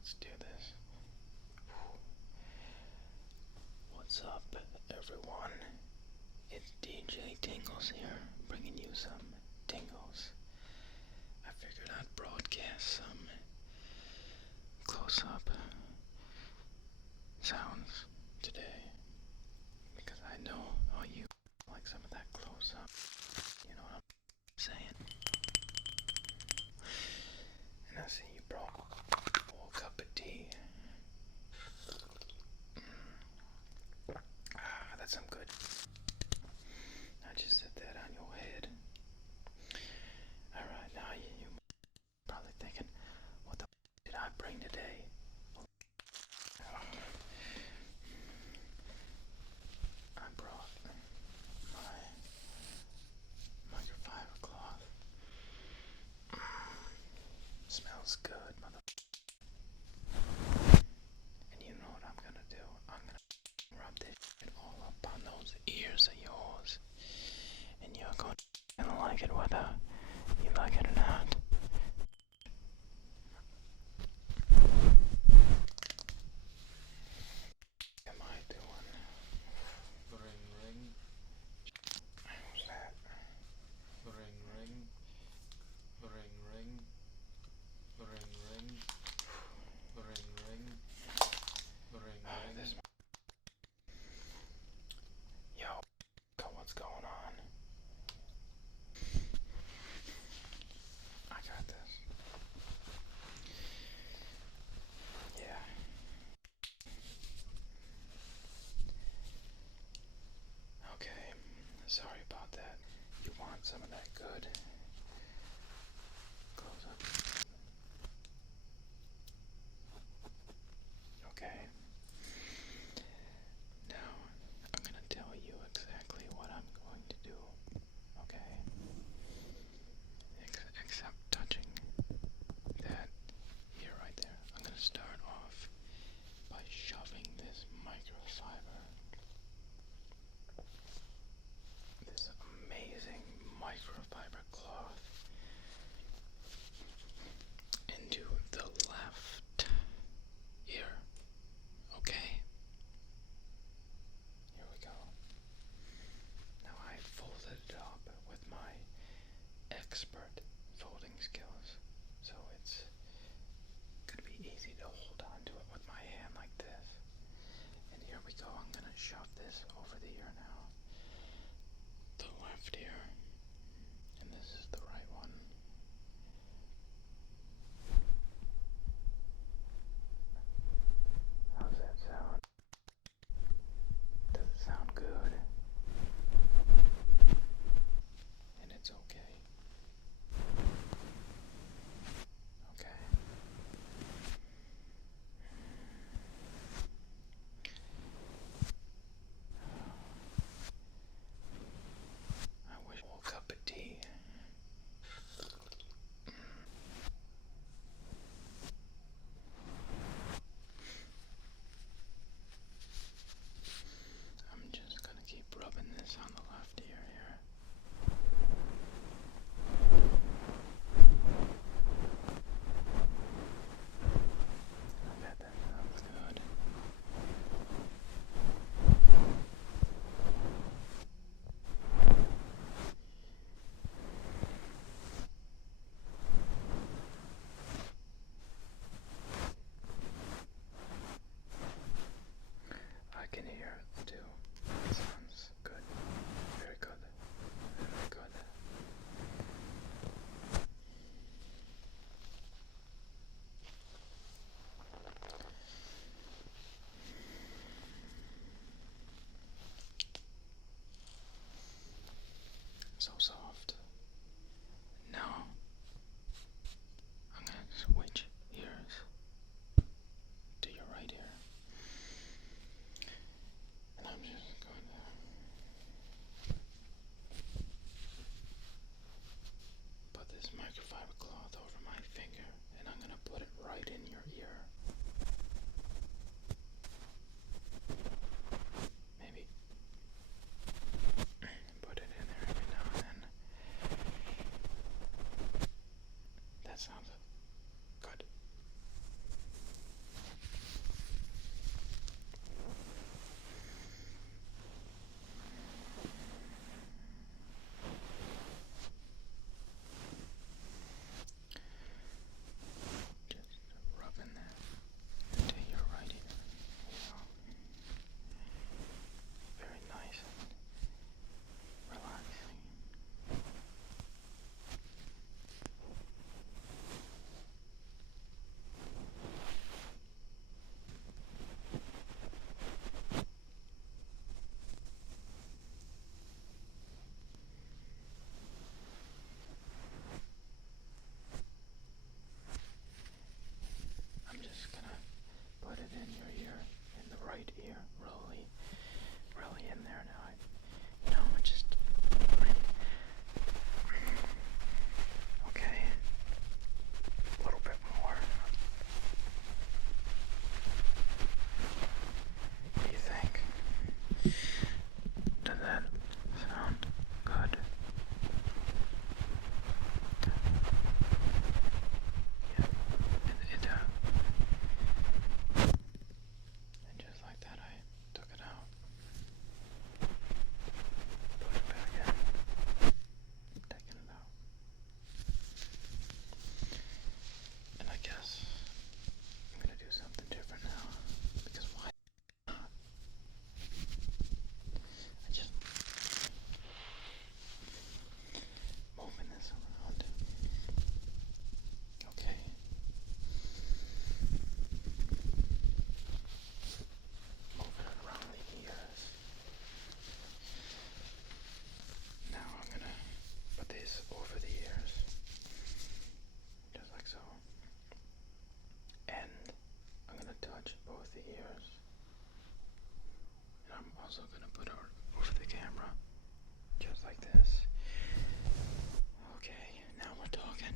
let's do this. What's up, everyone? It's DJ Tingles here, bringing you some tingles. I figured I'd broadcast some close-up sounds today, because I know how you like some of that close-up. You know what I'm saying? And I see you brought a whole cup of tea. That's some good. I just set that on your head. Alright, now you probably thinking, what the did I bring today? I brought my microfiber cloth. Smells good, mother. And you know what I'm gonna do? I'm gonna rub this shit all up on those ears of yours. And you're gonna like it whether you like it or not. Am I doing? Ring ring. Who's that? Ring ring. Ring ring. Ring ring. Ring ring. Ring ring. This. Yo, what's going on? I got this. Yeah. Okay. Sorry about that. You want some of that good close up? Okay. Now, I'm gonna tell you exactly what I'm going to do. Okay? Except touching that here right there. I'm gonna start off by shoving this microfiber, this amazing microfiber cloth, into the left ear. Okay? Here we go. Now I folded it up with my expert folding skills, so it's gonna be easy to hold on to it with my hand like this. And here we go. I'm gonna shove this over the ear now. The left ear. And this is the right one. How's that sound? Does it sound good? And it's okay. Okay. I wish a whole cup of tea. I'm just gonna keep rubbing this on the left ear here. I bet that sounds good. I can hear it too. It sounds good. Very good. Very good. So soft. Now, I'm gonna switch ears to your right ear. And I'm just going to put this microfiber cloth over my finger, and I'm going to put it right in your ear. Maybe put it in there every now and then. That sounds good. touch both the ears. And I'm also going to put it over the camera, just like this. Okay, now we're talking.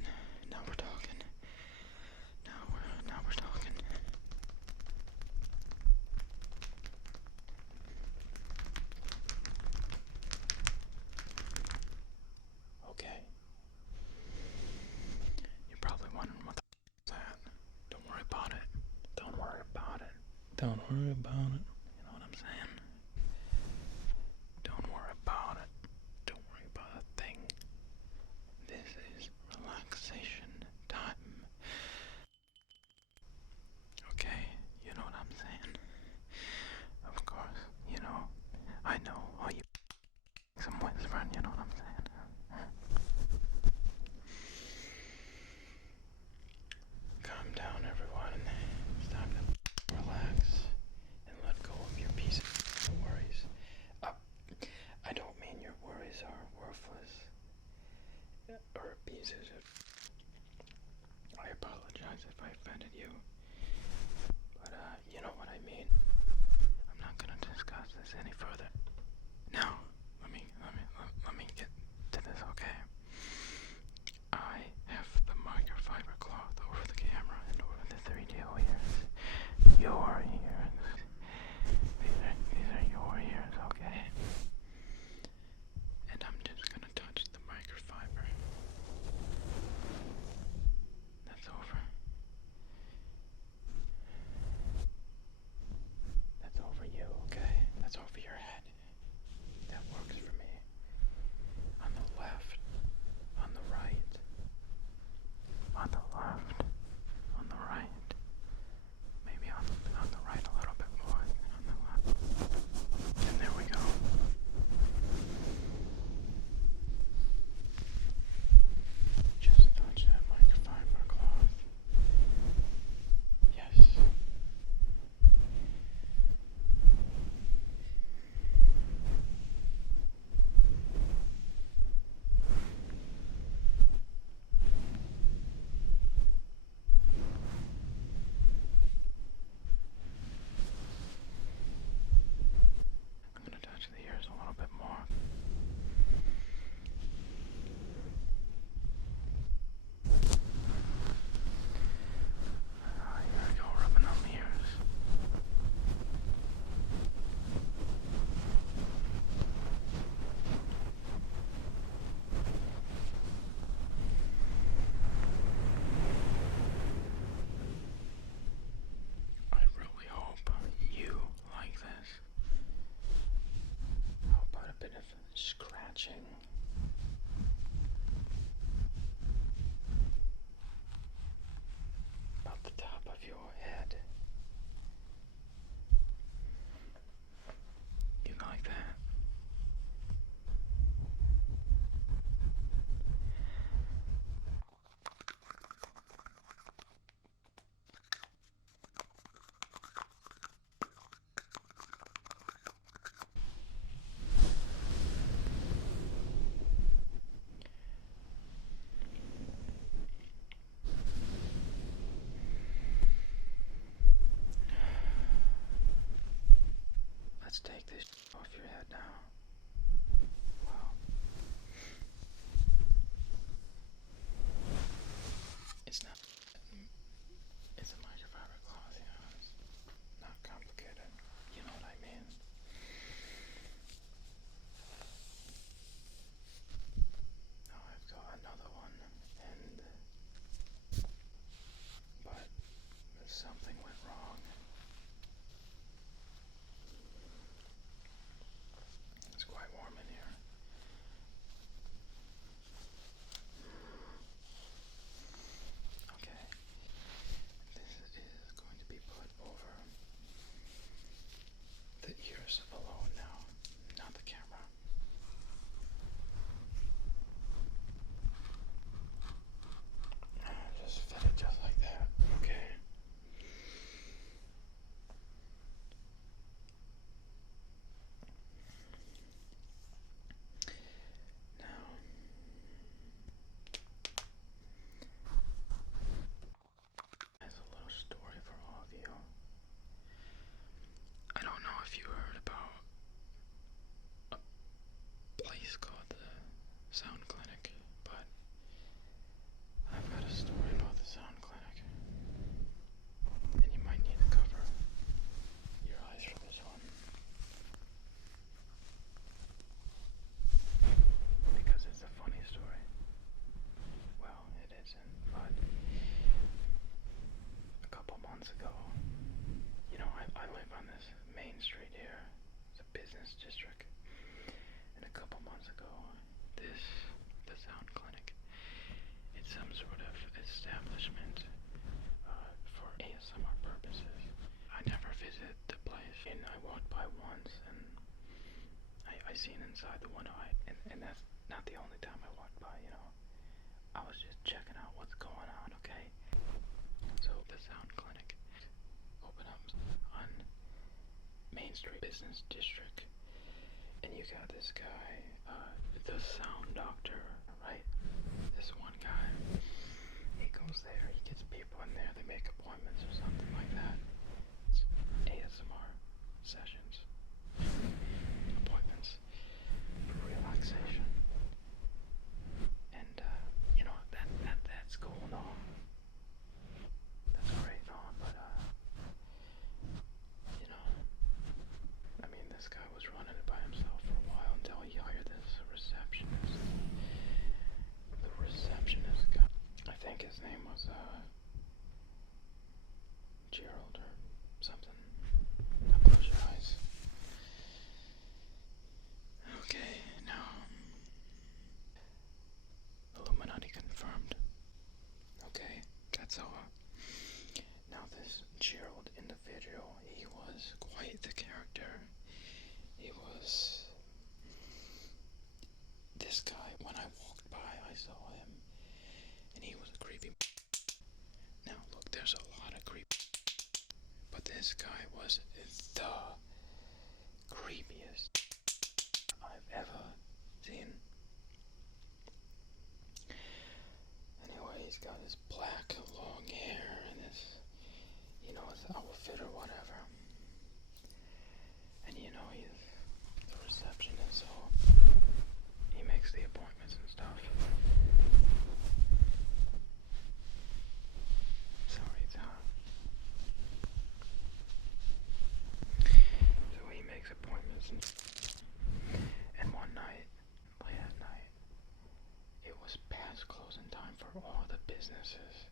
Now we're talking. Now we're talking. Okay. You're probably wondering what the f is that. Don't worry about it. Don't worry about it. Don't worry about it. You know what I'm saying? Don't worry about it. Don't worry about a thing. This is relaxation time. Okay, you know what I'm saying? Of course, you know. I know all you some whispering, you know what I'm saying? Calm down, everyone. It's time to relax and let go of your pieces of worries. I don't mean your worries are worthless or pieces of... I apologize if I offended you, but you know what I mean. I'm not gonna discuss this any further. Now, let me get to this, okay? I have the microfiber cloth over the camera and over the 3D ears. Your ears. These are your ears, okay? And I'm just gonna touch the microfiber. That's over. That's over you, okay? That's over your head. That works for me. On the left, on the right, on the left, on the right, maybe on the right a little bit more, on the left, and there we go. Just touch that microfiber cloth. Yes. I'm going to touch the ears a little bit more. Here we go, rubbing on the ears. I really hope you like this. How about a bit of scratching? About the top of your head. You like that? Let's take this off your head now. Wow. It's not... It's a microfiber cloth, you know. It's not complicated. You know what I mean? Now I've got another one, and... But something went wrong. months ago, you know, I live on this main street here. It's a business district. And a couple months ago, the sound clinic, it's some sort of establishment for ASMR purposes. I never visited the place, and I walked by once, and I seen inside the window, and that's not the only time I walked by, you know. I was just checking out what's going on, okay? So the sound clinic opened up on Main Street Business District, and you got this guy, the sound doctor, right? This one guy, he goes there, he gets people in there, they make appointments or something like that. It's ASMR sessions, appointments for relaxation. And, you know, that's cool and all. That's great and all, but, you know, I mean, this guy was running it by himself for a while until he hired this receptionist. The receptionist guy, I think his name was, Gerald or something. Now close your eyes. Okay, now, Illuminati confirmed. Okay, that's all. Now this Gerald individual, he was quite the character. He was... This guy, when I walked by, I saw him, and he was a creepy... Now look, there's a lot of creep, but this guy was the creepiest I've ever seen. Anyway, he's got his black long hair and his, you know, his outfit or whatever. And you know, he's the receptionist, so he makes the appointments and stuff. Sorry, it's hot. So he makes appointments and one night, late at night, it was past closing time for all the businesses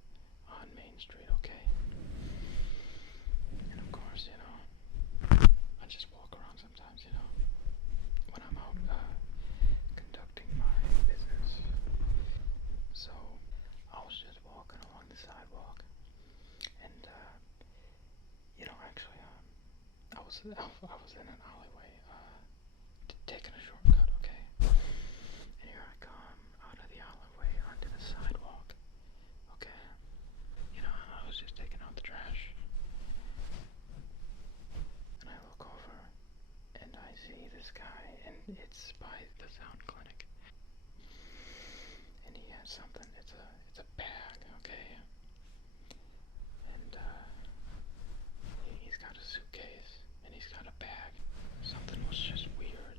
on Main Street, okay? And of course, you know, I just walk around sometimes, you know, when I'm out conducting my business. So I was just walking along the sidewalk, and you know, actually, I was in an alleyway, taking a shortcut, okay? And here I come out of the alleyway onto the sidewalk, okay? You know, I was just taking out the trash, and I look over, and I see this guy, and it's by the sound clinic, and he has something. It's a bag, okay? And he's got a suitcase, and he's got a bag. Something was just weird.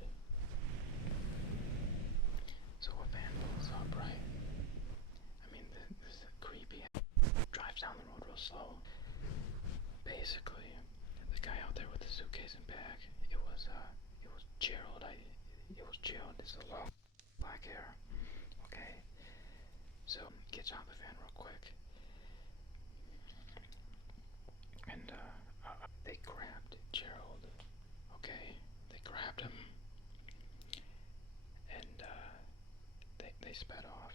So a van pulls up, right? I mean, this is creepy. Drives down the road real slow. Basically, the guy out there with the suitcase and bag, it was Gerald. It was Gerald. It's a long black hair. Okay. So gets out the van real quick, and they grabbed Gerald. Okay, they grabbed him, and they sped off.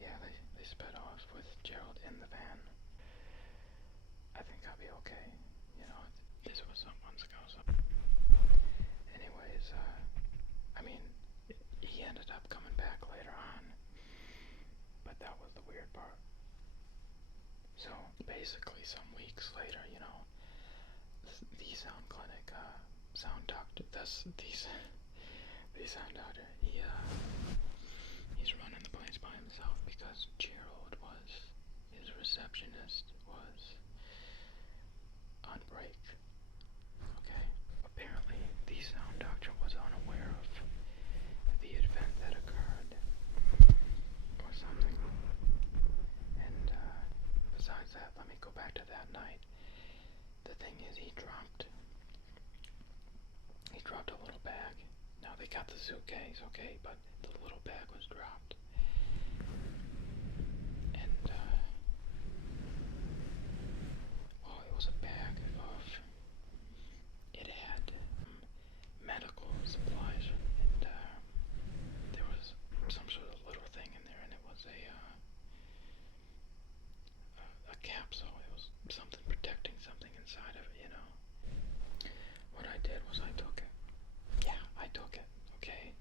Yeah, they sped off with Gerald in the van. I think I'll be okay. You know, this was some months ago, so. Anyways, I mean, he ended up coming back later on, but that was the weird part. So, basically, some weeks later, you know, the sound clinic, sound doctor, the sound doctor, he's running the place by himself because Gerald his receptionist was on break. Okay? Apparently, the sound doctor was unaware of the event that occurred or something. And besides that, let me go back to that night. The thing is, he dropped a little bag. Now they got the suitcase, okay, but the little bag was dropped. And a capsule. It was something protecting something inside of it, you know. What I did was I took it. Yeah, I took it, okay?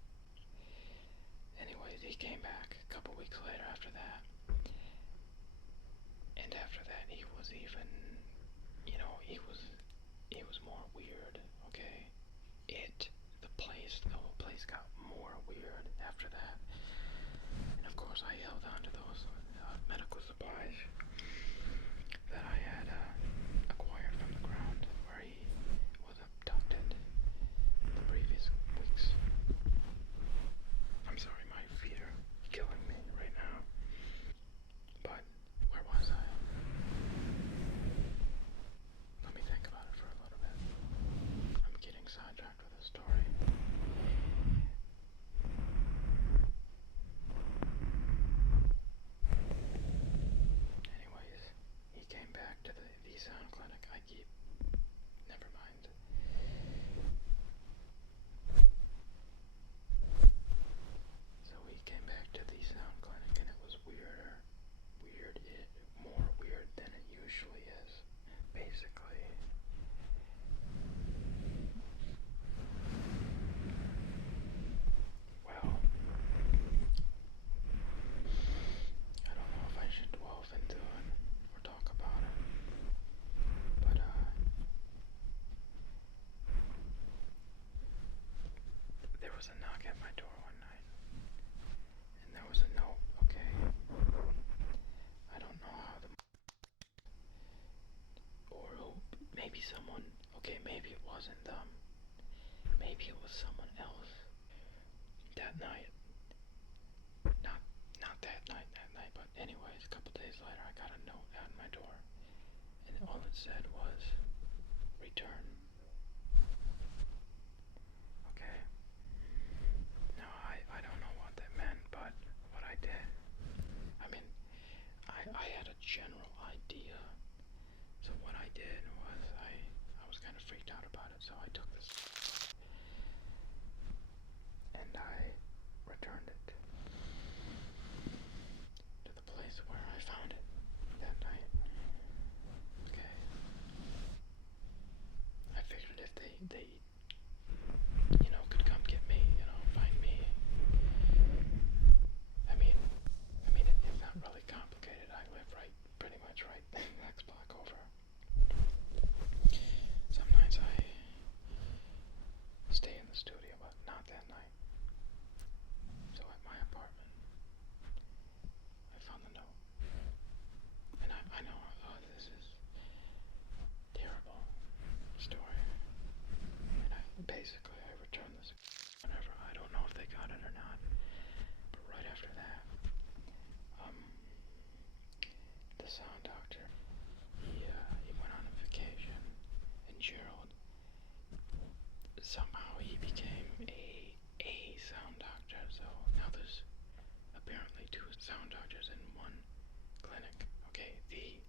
Anyways, he came back a couple weeks later after that. And after that, he was even, you know, he was more weird, okay? The whole place got more weird after that. And of course, I held on to those medical supplies that I had acquired from the ground where he was abducted the previous weeks. I'm sorry, my feet are killing me right now. But where was I? Let me think about it for a little bit. I'm getting sidetracked with this story. Anyways, he came back to the sound clinic. Never mind. So he came back to the sound clinic and it was more weird than it usually is. Basically, well, I don't know if I should delve into it or talk about it, but there was a knock at my door one night, and there was a note, okay? I don't know how or who, maybe someone, okay, maybe it wasn't them, maybe it was someone else. That night, not that night, but anyways, a couple days later, I got a note at my door, and all it said was, return. Okay? Now, I don't know what that meant, but what I did, I mean, I had a general idea. So what I did was I was kind of freaked out about it, so I took this and I returned it to the place where I found it that night. Okay. I figured if they could come get me, find me. I mean, it's not really complicated. I live pretty much right next block over. Some nights I stay in the studio, but not that night. So at my apartment, I found the note. And I know, this is terrible story. And I returned this whenever. I don't know if they got it or not. But right after that, the sound doctor, he went on a vacation, and Gerald, somehow he became a sound doctor. So now there's apparently two sound doctors in one clinic. Okay, the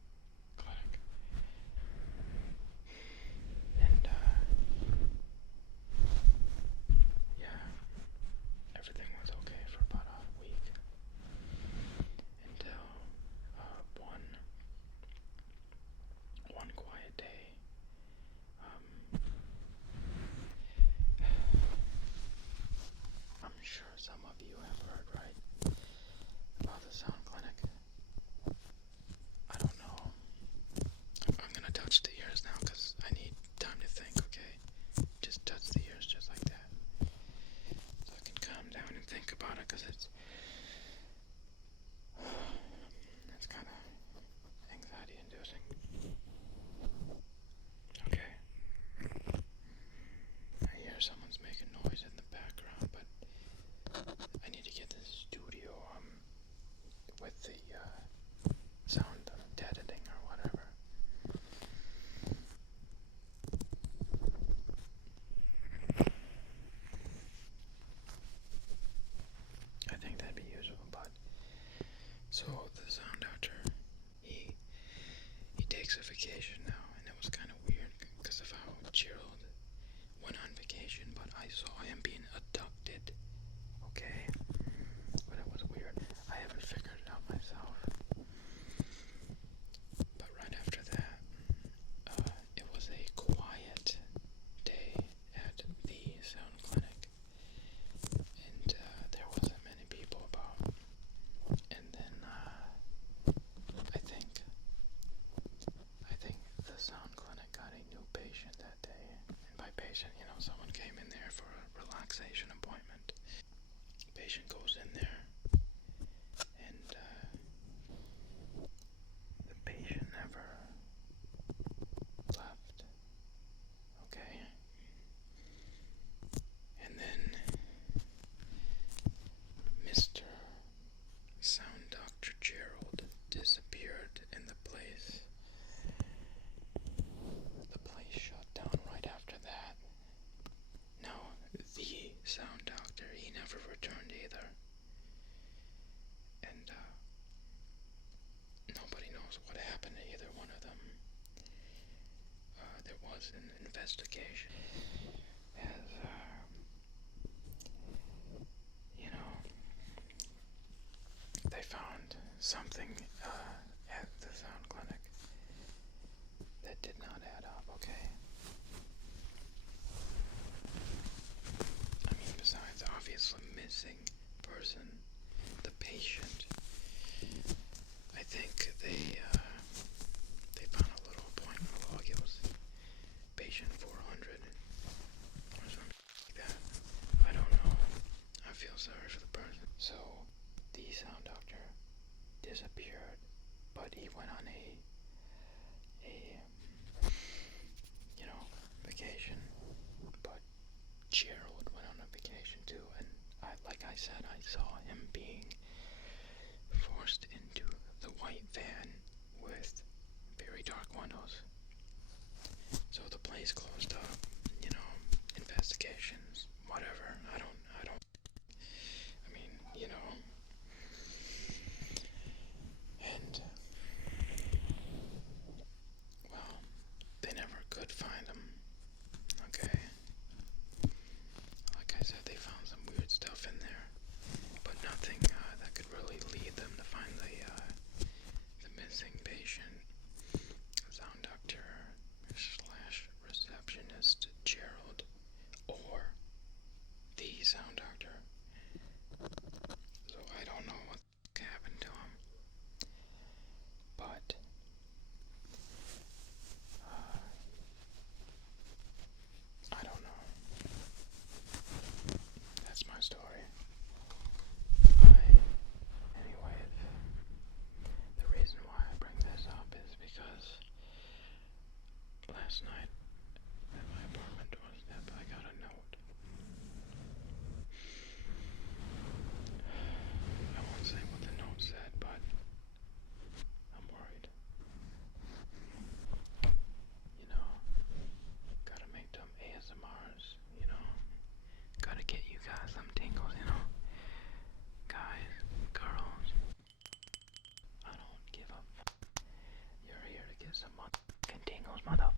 clinic. And yeah, everything was okay for about a week until one quiet day. I'm sure some of you have heard, right, about the sound clinic. I don't know. I'm gonna touch the ears now because I need time to think, okay? Just touch the ears just like that. So I can calm down and think about it because it's kind of anxiety inducing. Okay. I hear someone's making noise in the background, but I need to get this studio with the sound editing or whatever. I think that'd be useful, but so the sound doctor, he takes a vacation now, and it was kind of weird because of how Gerald went on vacation, but I saw him being abducted. Okay, but it was weird. I haven't figured it out myself. But relaxation appointment. Patient goes in there, and the patient never left. Okay? And then Mr. Sound Dr. Gerald disappeared in the place. The place shut down right after that. No, the sound doctor, he never returned either. And nobody knows what happened to either one of them. There was an investigation. As, they found something at the sound clinic that did not add up, okay? I mean, besides obviously missing person, the patient, I think they found a little appointment log. It was patient 400 or something like that. I don't know. I feel sorry for the person. So, the sound doctor disappeared, but he went on a vacation. But Gerald went on a vacation too, and like I said, I saw him being forced into the white van with very dark windows. So the place closed up, investigations, whatever. I mean, and, well, they never could find him, okay? Like I said, they found some weird stuff in there, but nothing that could really lead them to find the missing patient. Sound doctor / receptionist Gerald, or the sound doctor. So I don't know what happened to him, but I don't know. That's my story. Anyway, the reason why I bring this up is because last night at my apartment doorstep I got a note. I won't say what the note said, but I'm worried. Gotta make them ASMRs, Gotta get you guys some tingles, Guys, girls, I don't give a f. You're here to get some motherfucking tingles, mother.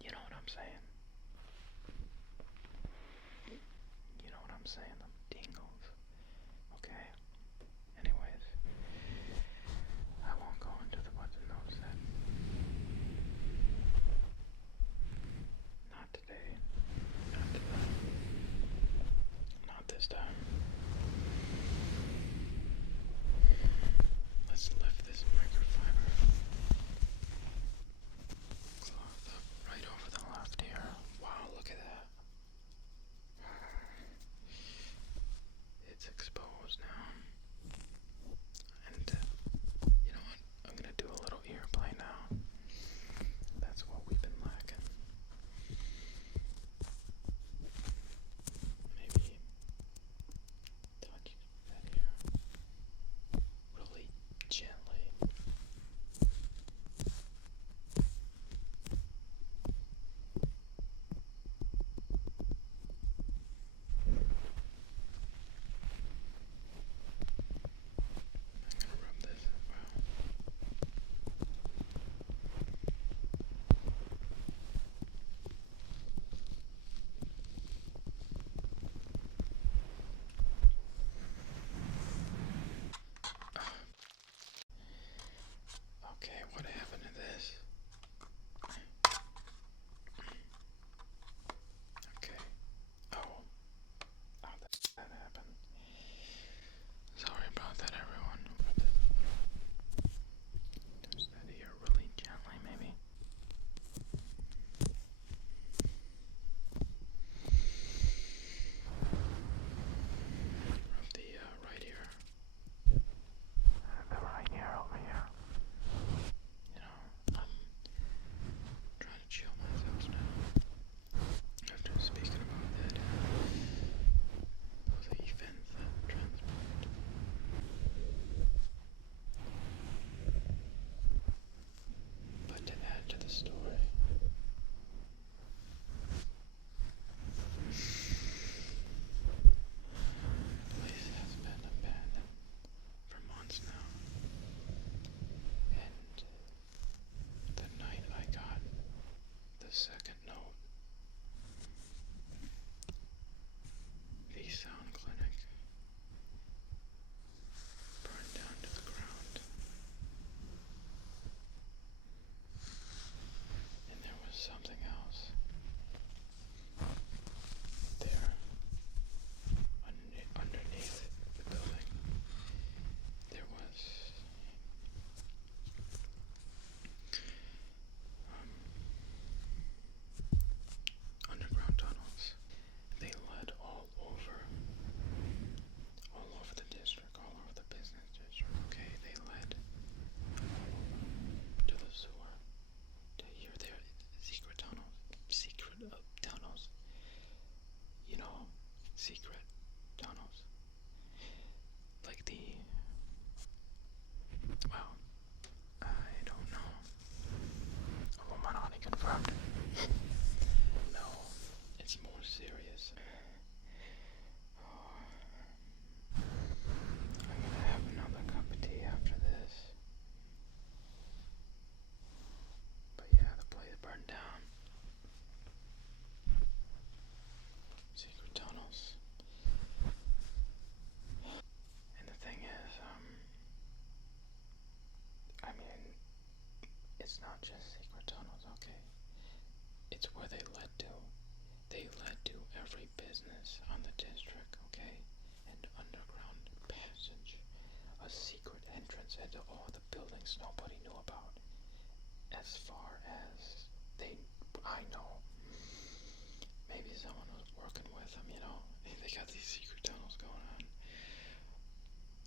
You know what I'm saying? You know what I'm saying? Them tingles. Okay? Anyways, I won't go into what the note said. Not today. Not today. Not this time. Let's lift this microfiber cloth up right over the left here. Wow, look at that. it's not just secret tunnels, okay? It's where they led to. They led to every business on the district, okay? An underground passage, a secret entrance into all the buildings nobody knew about. As far as I know, maybe someone was working with them, you know? They got these secret tunnels going on.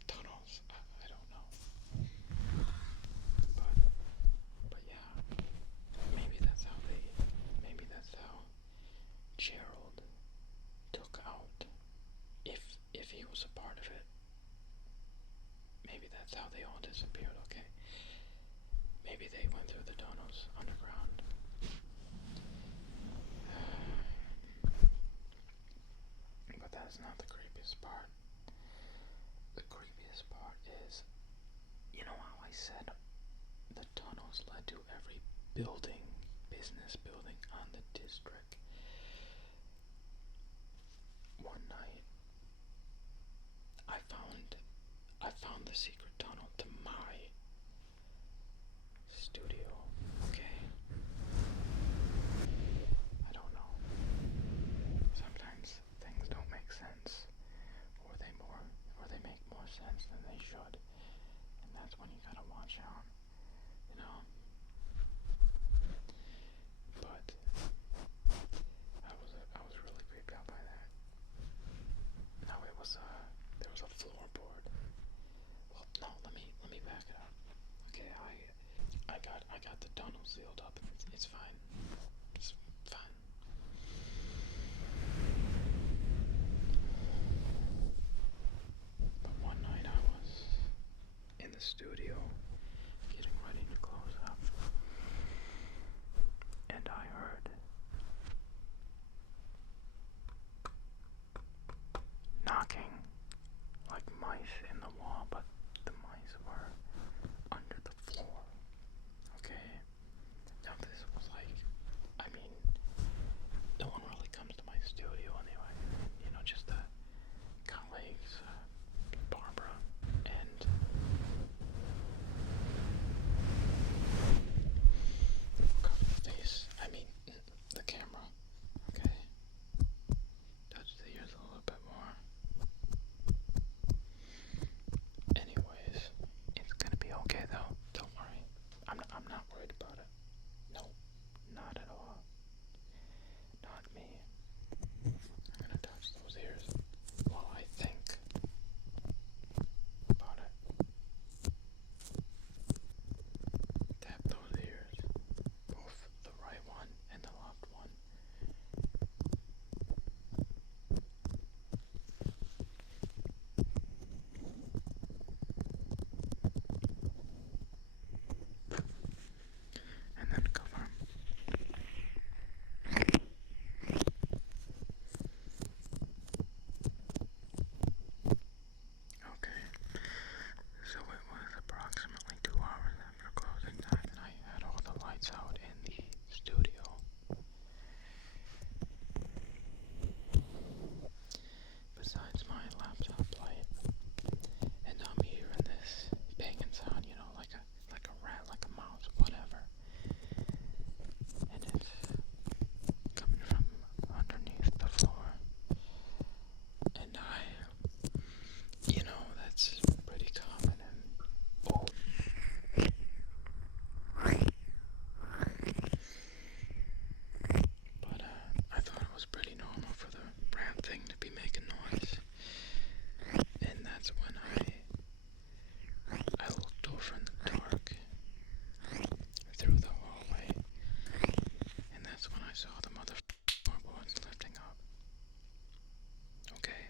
Tunnels, I don't know. But yeah, maybe that's how Gerald took out, if he was a part of it. Maybe that's how they all disappeared, okay? Maybe they went through the tunnels underground. But that's not the creepiest part. The creepiest part is, you know how I said the tunnels led to every business building on the district? One night, I found the secret tunnel to my studio, okay? I don't know. Sometimes things don't make sense, or they make more sense than they should, and that's when you gotta watch out, you know? But I was really creeped out by that. No, there was a floorboard. Well, no, let me back it up. Okay, I got the tunnel sealed up, and it's fine. It's fine. But one night I was in the studio getting ready to close up, and I heard knocking like mice in the wall, but the mice were under the floor. Okay? Now this was like, I mean, no one really comes to my studio anyway. You know, just the colleagues, Barbara, and cover the face. I mean, the camera. Okay? Touch the ears a little bit more. Anyways, it's gonna be okay though. Don't worry. I'm not worried about it. No, not at all. Not me. I'm gonna touch those ears while I think about it. Tap those ears, both the right one and the left one. And then confirm. Okay, so it was approximately 2 hours after closing time, and I had all the lights out in the studio. Besides my laptop light, and I'm hearing this banging sound, you know, like a rat, like a mouse, whatever. And it's coming from underneath the floor. And you know, that's pretty common and old. But I thought it was pretty normal for the rat thing to be making noise. And that's when I looked over in the dark through the hallway, and that's when I saw the floorboards lifting up. Okay?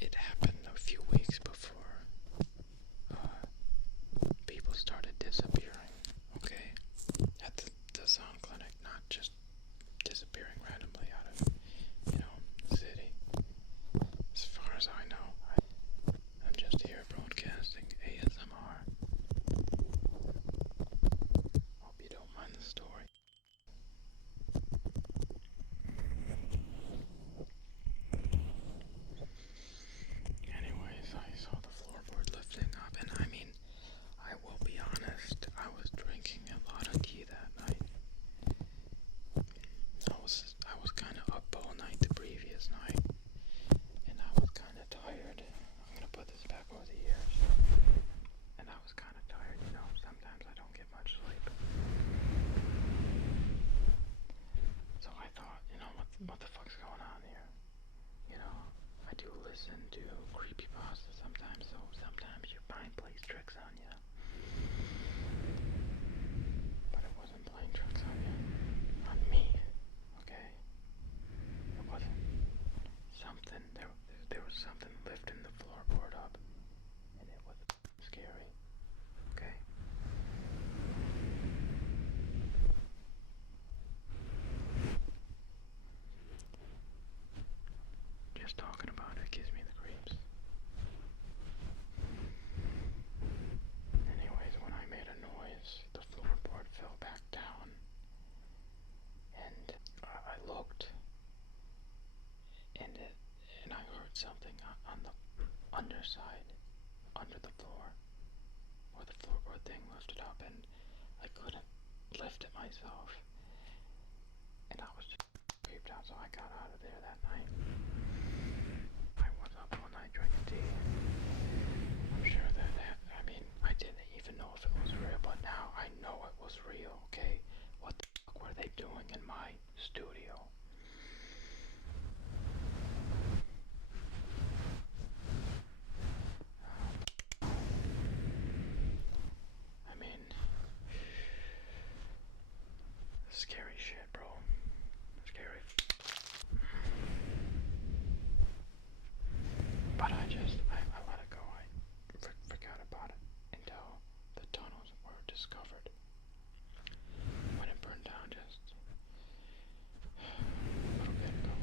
It happened a few weeks before people started disappearing, okay? At the sound clinic, not just disappearing randomly out of, you know, the city. As far as I know, I'm just here broadcasting ASMR. Hope you don't mind the story. back over the years. And I was kind of tired, you know. Sometimes I don't get much sleep. So I thought, you know, what the fuck's going on here? You know, I do listen to creepypasta sometimes, so sometimes your mind plays tricks on you. But it wasn't playing tricks on you. On me. Okay? It wasn't. Something, there was something lifting the floorboard up, and it was scary. Okay? Just talking about it gives me the creeps. Anyways, when I made a noise, the floorboard fell back down, and I looked, and I heard something on the underside, under the floor, where the floorboard thing lifted up, and I couldn't lift it myself, and I was just creeped out, so I got out of there that night. I was up all night drinking tea. I'm sure that, I mean, I didn't even know if it was real, but now I know it was real, okay? What the fuck were they doing in my studio? I mean, scary shit, bro. Scary. But I let it go. I forgot about it until the tunnels were discovered. When it burned down just a little bit ago.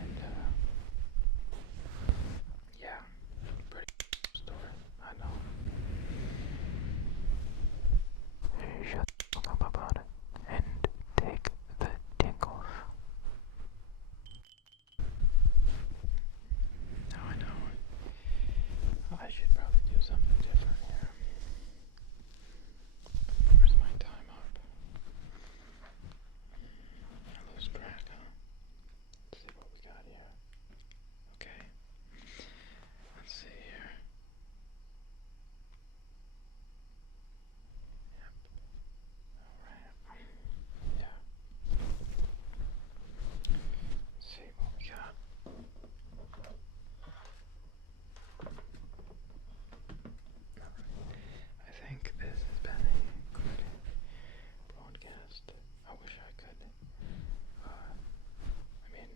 And, yeah, pretty story, I know. Shut up about it and take the tingles. Now I know I should probably do something different here. Where's my time up? I lose track, huh? Let's see what we got here. Okay. Let's see here. Yep. Alright. Yeah. Let's see what we got. I think this has been a good broadcast. I wish I could. I mean,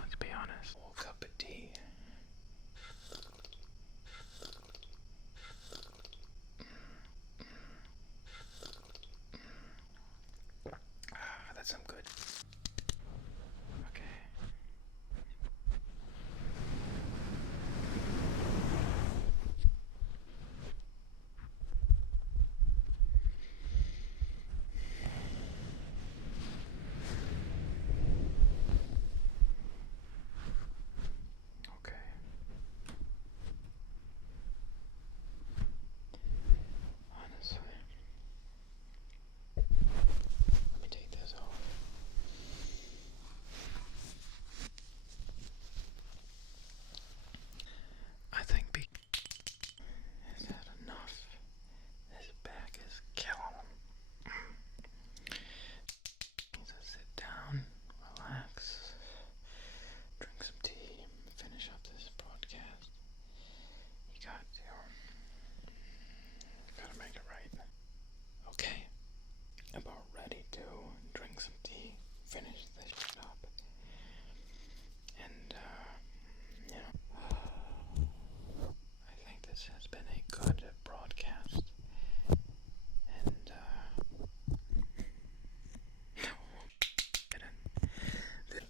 let's be honest. A whole cup of tea. That's some good. Okay. Okay. Honestly, let me take this off. I think has had enough. His back is killing him. Needs to sit down, relax, drink some tea, finish up this broadcast. You got to. Gotta make it right. Okay. About ready to drink some tea, finish this shit up. And, you know, I think this has been a good broadcast. And,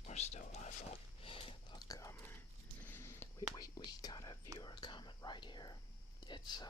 we're still live. Look, we got a viewer comment right here. It's,